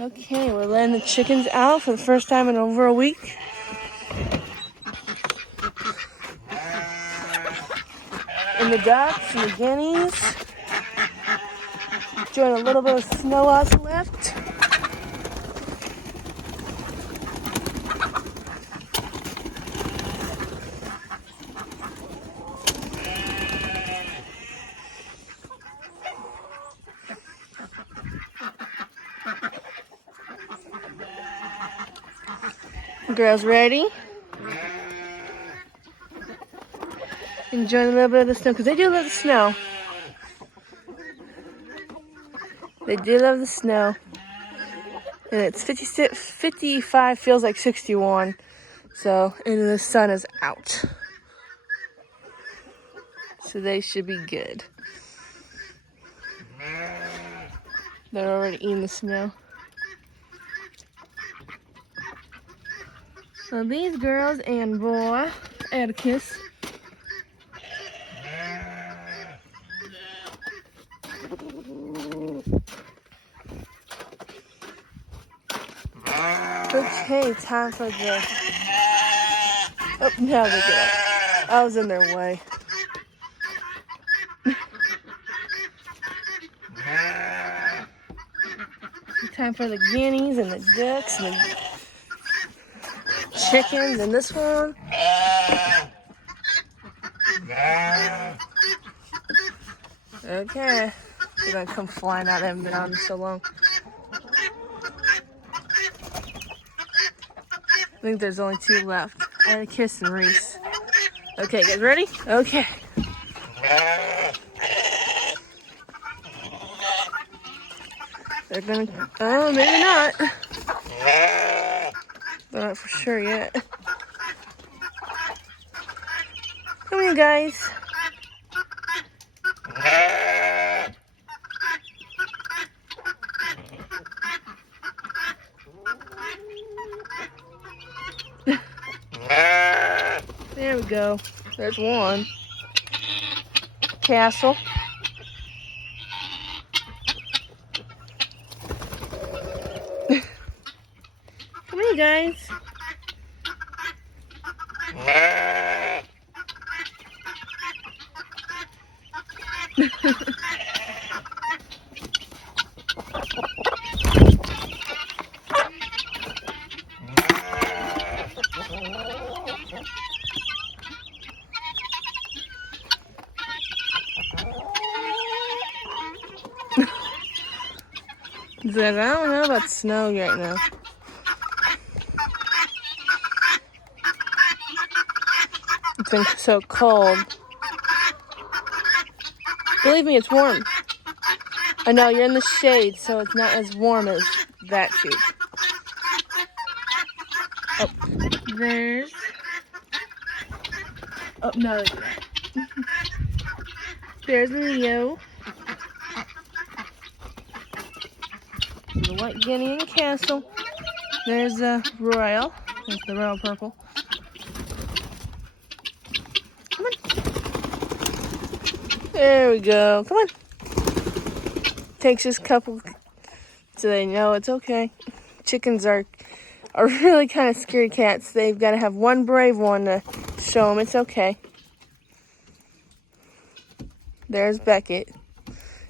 Okay, we're letting the chickens out for the first time in over a week. And the ducks and the guineas. Enjoying a little bit of snow what's left. Girls ready? Enjoying a little bit of the snow because they do love the snow. They do love the snow. And it's 55, feels like 61. So, and the sun is out. So they should be good. They're already eating the snow. So these girls and boy, Atticus, okay, time for the... Oh, now they get up. I was in their way. Time for the guineas and the ducks and the chickens and this one. Okay, they're gonna come flying out. I haven't been on them so long. I think there's only 2 left. Atticus and Reese. Okay, guys, ready? Okay. They're gonna, oh, maybe not. They're not for sure yet. Come here, guys. There we go. There's one. Castle. Come here, guys. He's like, I don't know about snow right now. It's been so cold. Believe me, it's warm. I know, you're in the shade, so it's not as warm as that tube. Oh, there's... Oh, no. There's Leo. The white guinea and castle. There's Royal. There's the Royal purple. Come on. There we go. Come on. Takes just a couple so they know it's okay. Chickens are really kind of scary cats. They've got to have one brave one to show them it's okay. There's Beckett.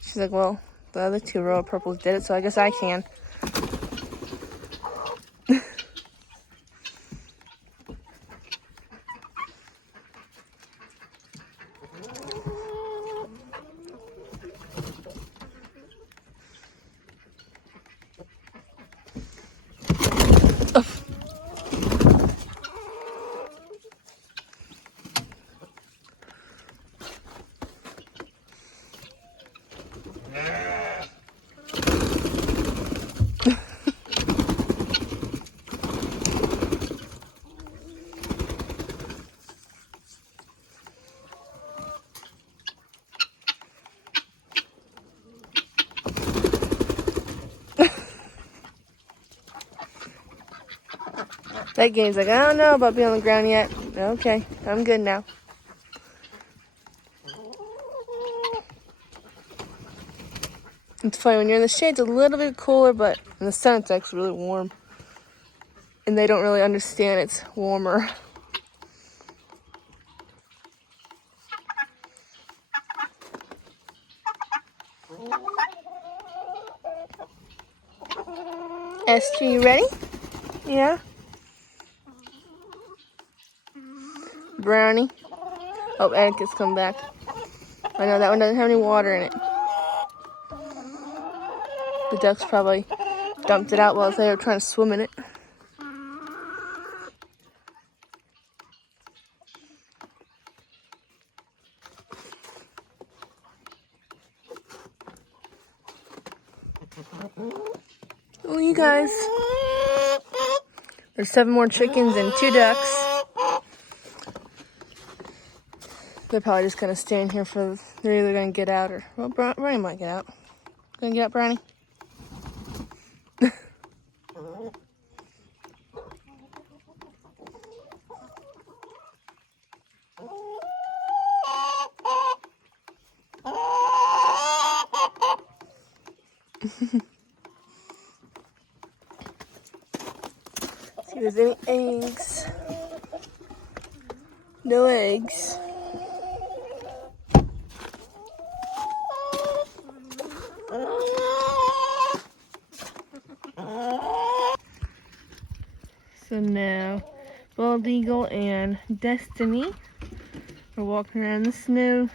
She's like, well, the other 2 Royal purples did it, so I guess I can. That game's like, I don't know about being on the ground yet. Okay, I'm good now. It's funny, when you're in the shade, it's a little bit cooler, but in the sun, it's actually really warm. And they don't really understand it's warmer. Esther, you ready? Yeah? Brownie. Oh, Atticus come back. I know that one doesn't have any water in it. The ducks probably dumped it out while they were trying to swim in it. Oh, you guys. There's 7 more chickens and 2 ducks. They're probably just gonna stay in here for. They're either gonna get out or. Well, Brownie might get out. Gonna get out, Brownie? See if there's any eggs. No eggs. So now, Bald Eagle and Destiny are walking around the snow.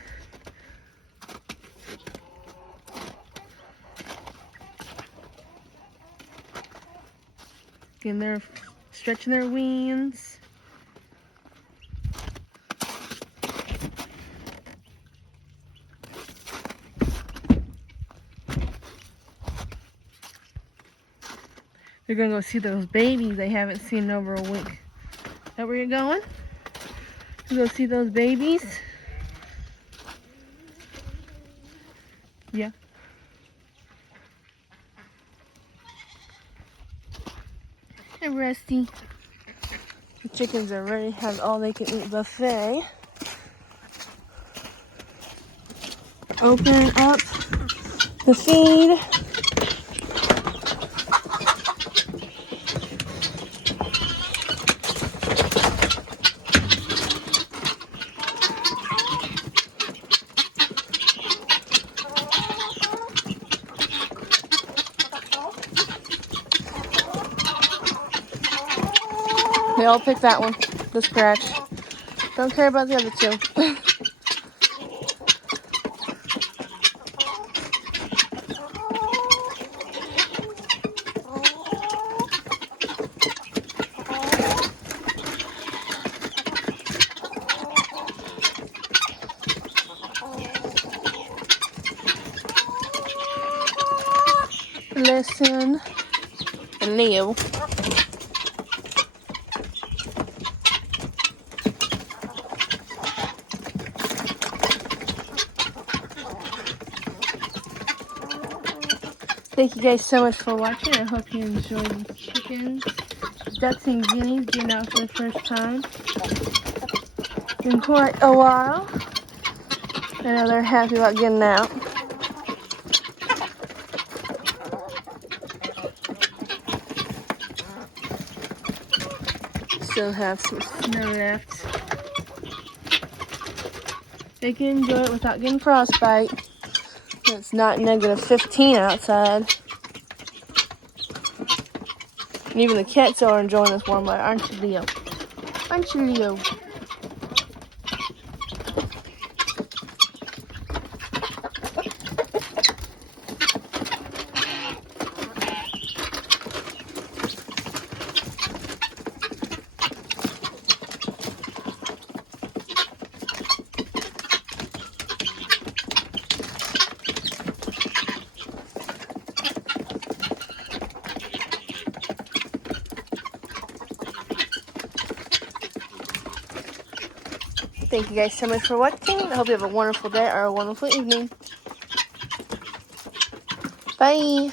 And they're stretching their wings. They're gonna go see those babies they haven't seen in over a week. Is that where you're going? To go see those babies? Yeah. Hey, Rusty. The chickens are ready to have all they can eat buffet. Open up the feed. They all pick that one, the scratch. Don't care about the other 2. Listen and Leo. Thank you guys so much for watching. I hope you enjoyed these chickens, ducks, and guineas getting out for the first time in quite a while. I know they're happy about getting out. Still have some snow left. They can enjoy it without getting frostbite. It's not -15 outside. And even the cats are enjoying this warm weather, aren't you, Leo? Aren't you, Leo? Thank you guys so much for watching. I hope you have a wonderful day or a wonderful evening. Bye.